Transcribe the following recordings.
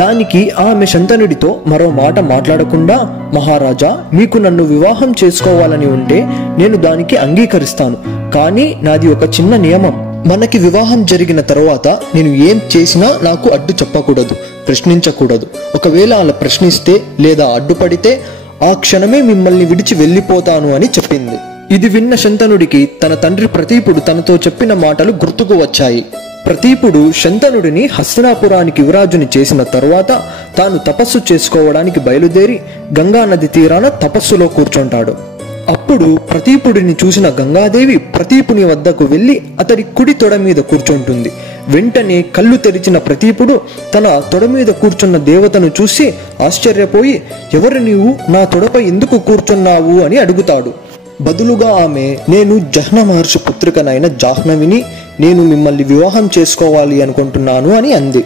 దానికి ఆమె శంతనుడితో మరో మాట మాట్లాడకుండా, మహారాజా, మీకు నన్ను వివాహం చేసుకోవాలని ఉంటే నేను దానికి అంగీకరిస్తాను. కానీ నాది ఒక చిన్న నియమం. మనకి వివాహం జరిగిన తరువాత నేను ఏం చేసినా నాకు అడ్డు చెప్పకూడదు, ప్రశ్నించకూడదు. ఒకవేళ అలా ప్రశ్నిస్తే లేదా అడ్డుపడితే ఆ క్షణమే మిమ్మల్ని విడిచి వెళ్ళిపోతాను అని చెప్పింది. ఇది విన్న శంతనుడికి తన తండ్రి ప్రతీపుడు తనతో చెప్పిన మాటలు గుర్తుకు వచ్చాయి. ప్రతీపుడు శంతనుడిని హస్తినాపురానికి యువరాజుని చేసిన తరువాత తాను తపస్సు చేసుకోవడానికి బయలుదేరి గంగా నది తీరాన తపస్సులో కూర్చుంటాడు. అప్పుడు ప్రతీపుడిని చూసిన గంగాదేవి ప్రతీపుని వద్దకు వెళ్లి అతడి కుడి తొడ మీద కూర్చుంటుంది. వెంటనే కళ్ళు తెరిచిన ప్రతీపుడు తన తొడ మీద కూర్చున్న దేవతను చూసి ఆశ్చర్యపోయి, ఎవరు నీవు, నా తొడపై ఎందుకు కూర్చున్నావు అని అడుగుతాడు. బదులుగా ఆమె, నేను జహ్న మహర్షి పుత్రికనైన జాహ్నవిని, నేను మిమ్మల్ని వివాహం చేసుకోవాలి అనుకుంటున్నాను అని అంది.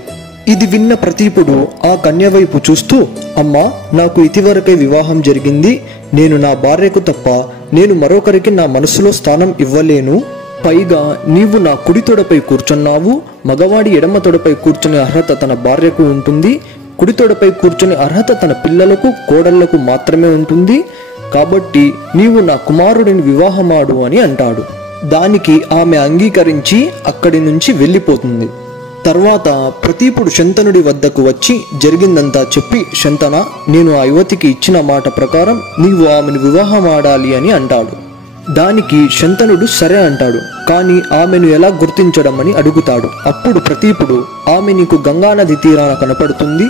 ఇది విన్న ప్రతీపుడు ఆ కన్య వైపు చూస్తూ, అమ్మా, నాకు ఇదివరకే వివాహం జరిగింది. నేను నా భార్యకు తప్ప నేను మరొకరికి నా మనసులో స్థానం ఇవ్వలేను. పైగా నీవు నా కుడి తొడపై కూర్చున్నావు. మగవాడి ఎడమ తొడపై కూర్చునే అర్హత తన భార్యకు ఉంటుంది. కుడి తొడపై కూర్చునే అర్హత తన పిల్లలకు, కోడళ్లకు మాత్రమే ఉంటుంది. కాబట్టి నీవు నా కుమారుడిని వివాహమాడు అని అంటాడు. దానికి ఆమె అంగీకరించి అక్కడి నుంచి వెళ్ళిపోతుంది. తర్వాత ప్రతీపుడు శంతనుడి వద్దకు వచ్చి జరిగిందంతా చెప్పి, శంతన, నేను ఆ యువతికి ఇచ్చిన మాట ప్రకారం నీవు ఆమెను వివాహమాడాలి అని అంటాడు. దానికి శంతనుడు సరే అంటాడు. కానీ ఆమెను ఎలా గుర్తించడం అని అడుగుతాడు. అప్పుడు ప్రతీపుడు, ఆమె నీకు గంగానది తీరాన కనపడుతుంది.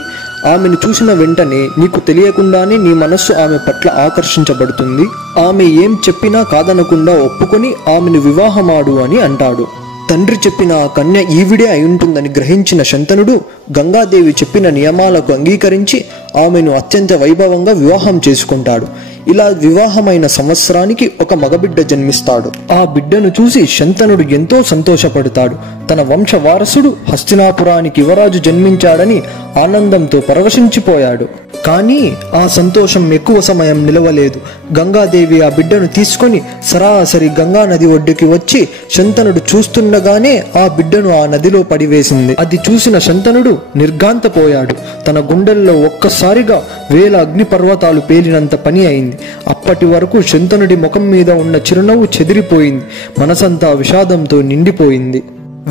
ఆమెను చూసిన వెంటనే నీకు తెలియకుండానే నీ మనస్సు ఆమె పట్ల ఆకర్షించబడుతుంది. ఆమె ఏం చెప్పినా కాదనకుండా ఒప్పుకొని ఆమెను వివాహమాడు అని అంటాడు. తండ్రి చెప్పిన ఆ కన్య ఈవిడే అయుంటుందని గ్రహించిన శంతనుడు గంగాదేవి చెప్పిన నియమాలకు అంగీకరించి ఆమెను అత్యంత వైభవంగా వివాహం చేసుకుంటాడు. ఇలా వివాహమైన సంవత్సరానికి ఒక మగబిడ్డ జన్మిస్తాడు. ఆ బిడ్డను చూసి శంతనుడు ఎంతో సంతోషపడతాడు. తన వంశ వారసుడు హస్తినాపురానికి యువరాజు జన్మించాడని ఆనందంతో పరవశించిపోయాడు. కానీ ఆ సంతోషం ఎక్కువ సమయం నిలవలేదు. గంగాదేవి ఆ బిడ్డను తీసుకొని సరాసరి గంగా నది ఒడ్డుకి వచ్చి శంతనుడు చూస్తుండగానే ఆ బిడ్డను ఆ నదిలో పడివేసింది. అది చూసిన శంతనుడు నిర్ఘాంతపోయాడు. తన గుండెల్లో ఒక్కసారిగా 1000 అగ్నిపర్వతాలు పేలినంత పని అయింది. అప్పటి వరకు శంతనుడి ముఖం మీద ఉన్న చిరునవ్వు చెదిరిపోయింది. మనసంతా విషాదంతో నిండిపోయింది.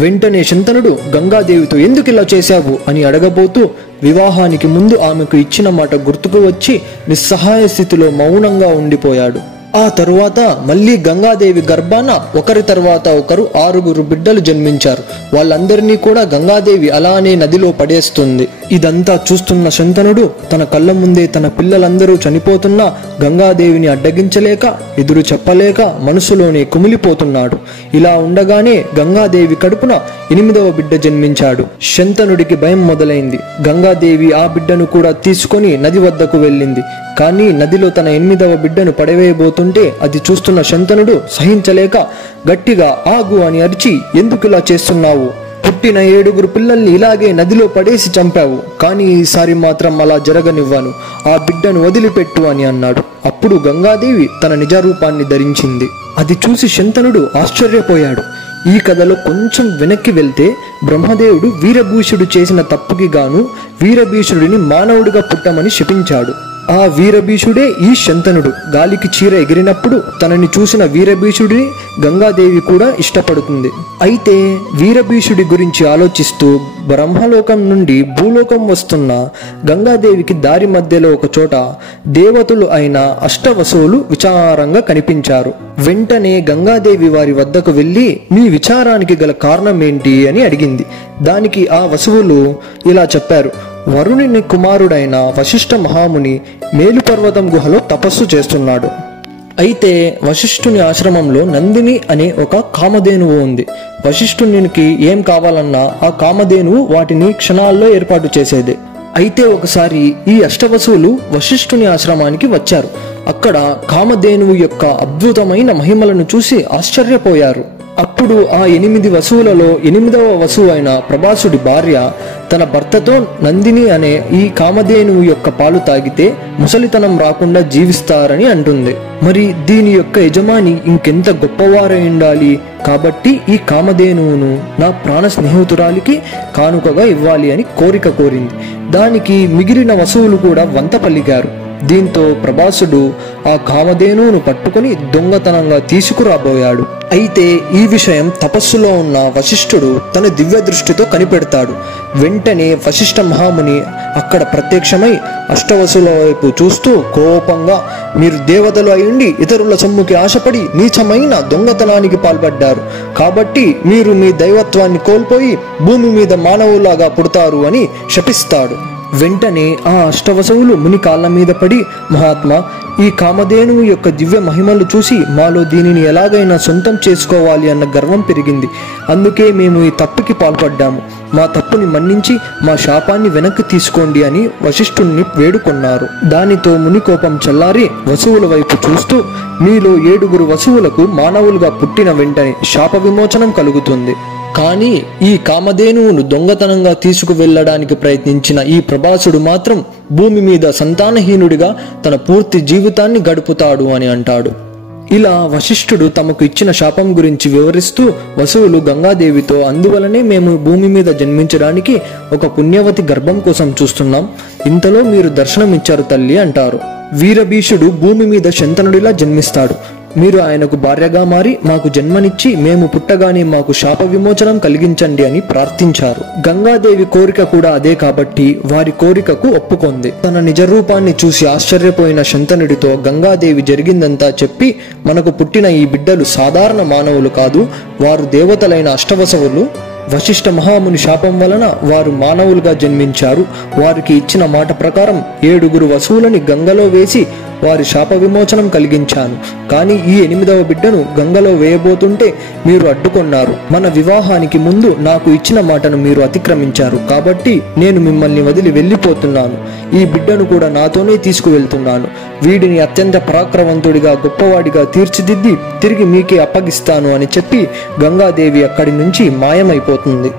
వెంటనే శంతనుడు గంగాదేవితో ఎందుకు ఇలా చేశావు అని అడగబోతూ వివాహానికి ముందు ఆమెకు ఇచ్చిన మాట గుర్తుకు వచ్చి నిస్సహాయ స్థితిలో మౌనంగా ఉండిపోయాడు. ఆ తరువాత మళ్ళీ గంగాదేవి గర్భాన ఒకరి తర్వాత ఒకరు 6 బిడ్డలు జన్మించారు. వాళ్ళందరినీ కూడా గంగాదేవి అలానే నదిలో పడేస్తుంది. ఇదంతా చూస్తున్న శంతనుడు తన కళ్ళ ముందే తన పిల్లలందరూ చనిపోతున్నా గంగాదేవిని అడ్డగించలేక, ఎదురు చెప్పలేక మనసులోనే కుమిలిపోతున్నాడు. ఇలా ఉండగానే గంగాదేవి కడుపున 8వ బిడ్డ జన్మించాడు. శంతనుడికి భయం మొదలైంది. గంగాదేవి ఆ బిడ్డను కూడా తీసుకొని నది వద్దకు వెళ్ళింది. కానీ నదిలో తన 8వ బిడ్డను పడవేయబోతుంటే అది చూస్తున్న శంతనుడు సహించలేక గట్టిగా ఆగు అని అరిచి, ఎందుకు ఇలా చేస్తున్నావు? పుట్టిన 7 పిల్లల్ని ఇలాగే నదిలో పడేసి చంపావు. కానీ ఈసారి మాత్రం అలా జరగనివ్వను. ఆ బిడ్డను వదిలిపెట్టు అని అన్నాడు. అప్పుడు గంగాదేవి తన నిజరూపాన్ని ధరించింది. అది చూసి శంతనుడు ఆశ్చర్యపోయాడు. ఈ కథలో కొంచెం వెనక్కి వెళ్తే బ్రహ్మదేవుడు వీరభూషుడు చేసిన తప్పుకి గాను వీరభీషుడిని మానవుడిగా పుట్టమని శపించాడు. ఆ వీరభీషుడే ఈ శంతనుడు. గాలికి చీర ఎగిరినప్పుడు తనని చూసిన వీరభీషుడిని గంగాదేవి కూడా ఇష్టపడుతుంది. అయితే వీరభీషుడి గురించి ఆలోచిస్తూ బ్రహ్మలోకం నుండి భూలోకం వస్తున్న గంగాదేవికి దారి మధ్యలో ఒక చోట దేవతలు అయిన అష్టవసువులు విచారంగా కనిపించారు. వెంటనే గంగాదేవి వారి వద్దకు వెళ్లి మీ విచారానికి గల కారణం ఏంటి అని అడిగింది. దానికి ఆ వసువులు ఇలా చెప్పారు. వరుణుని కుమారుడైన వశిష్ఠ మహాముని మేలుపర్వతం గుహలో తపస్సు చేస్తున్నాడు. అయితే వశిష్ఠుని ఆశ్రమంలో నందిని అనే ఒక కామధేనువు ఉంది. వశిష్ఠునికి ఏం కావాలన్నా ఆ కామధేనువు వాటిని క్షణాల్లో ఏర్పాటు చేసేది. అయితే ఒకసారి ఈ అష్టవసువులు వశిష్ఠుని ఆశ్రమానికి వచ్చారు. అక్కడ కామధేనువు యొక్క అద్భుతమైన మహిమలను చూసి ఆశ్చర్యపోయారు. అప్పుడు ఆ 8 వసువులలో 8వ వసువు అయిన ప్రభాసుడి భార్య తన భర్తతో నందిని అనే ఈ కామధేనువు యొక్క పాలు తాగితే ముసలితనం రాకుండా జీవిస్తారని అంటుంది. మరి దీని యొక్క యజమాని ఇంకెంత గొప్పవారై ఉండాలి. కాబట్టి ఈ కామధేనువును నా ప్రాణ స్నేహితురాలికి కానుకగా ఇవ్వాలి అని కోరిక కోరింది. దానికి మిగిలిన వసువులు కూడా వంత పలికారు. దీంతో ప్రభాసుడు ఆ కామధేనువును పట్టుకుని దొంగతనంగా తీసుకురాబోయాడు. అయితే ఈ విషయం తపస్సులో ఉన్న వశిష్ఠుడు తన దివ్య దృష్టితో కనిపెడతాడు. వెంటనే వశిష్ఠ మహాముని అక్కడ ప్రత్యక్షమై అష్టవసుల వైపు చూస్తూ కోపంగా, మీరు దేవతలు అయ్యుండి ఇతరుల సొమ్ముకి ఆశపడి నీచమైన దొంగతనానికి పాల్పడ్డారు. కాబట్టి మీరు మీ దైవత్వాన్ని కోల్పోయి భూమి మీద మానవులాగా పుడతారు అని శపిస్తాడు. వెంటనే ఆ అష్టవసువులు ముని కాళ్ళ మీద పడి, మహాత్మా, ఈ కామధేనువు యొక్క దివ్య మహిమలు చూసి మాలో దీనిని ఎలాగైనా సొంతం చేసుకోవాలి అన్న గర్వం పెరిగింది. అందుకే మేము ఈ తప్పుకి పాల్పడ్డాము. మా తప్పుని మన్నించి మా శాపాన్ని వెనక్కి తీసుకోండి అని వశిష్ఠుణ్ణి వేడుకొన్నారు. దానితో ముని కోపం చల్లారి వసువుల వైపు చూస్తూ, మీలో 7 వసువులకు మానవులుగా పుట్టిన వెంటనే శాప విమోచనం కలుగుతుంది. కానీ ఈ కామధేనువును దొంగతనంగా తీసుకువెళ్లడానికి ప్రయత్నించిన ఈ ప్రభాసుడు మాత్రం భూమి మీద సంతానహీనుడిగా తన పూర్తి జీవితాన్ని గడుపుతాడు అని అంటాడు. ఇలా వశిష్ఠుడు తమకు ఇచ్చిన శాపం గురించి వివరిస్తూ, వసువులు గంగాదేవితో, అందువలనే మేము భూమి మీద జన్మించడానికి ఒక పుణ్యవతి గర్భం కోసం చూస్తున్నాం. ఇంతలో మీరు దర్శనమిచ్చారు తల్లి అంటారు. వీరభీషుడు భూమి మీద శంతనుడిలా జన్మిస్తాడు. మీరు ఆయనకు భార్యగా మారి మాకు జన్మనిచ్చి మేము పుట్టగానే మాకు శాప విమోచనం కలిగించండి అని ప్రార్థించారు. గంగాదేవి కోరిక కూడా అదే కాబట్టి వారి కోరికకు ఒప్పుకొంది. తన నిజ రూపాన్ని చూసి ఆశ్చర్యపోయిన శంతనుడితో గంగాదేవి జరిగిందంతా చెప్పి, మనకు పుట్టిన ఈ బిడ్డలు సాధారణ మానవులు కాదు, వారు దేవతలైన అష్టవసువులు. వశిష్ఠ మహాముని శాపం వలన వారు మానవులుగా జన్మించారు. వారికి ఇచ్చిన మాట ప్రకారం 7 వసువులని గంగలో వేసి వారి శాప విమోచనం కలిగించాను. కానీ ఈ 8వ బిడ్డను గంగలో వేయబోతుంటే మీరు అడ్డుకొన్నారు. మన వివాహానికి ముందు నాకు ఇచ్చిన మాటను మీరు అతిక్రమించారు. కాబట్టి నేను మిమ్మల్ని వదిలి వెళ్ళిపోతున్నాను. ఈ బిడ్డను కూడా నాతోనే తీసుకువెళ్తున్నాను. వీడిని అత్యంత పరాక్రమవంతుడిగా గొప్పవాడిగా తీర్చిదిద్ది తిరిగి మీకే అప్పగిస్తాను అని చెప్పి గంగాదేవి అక్కడి నుంచి మాయమైపోతుంది.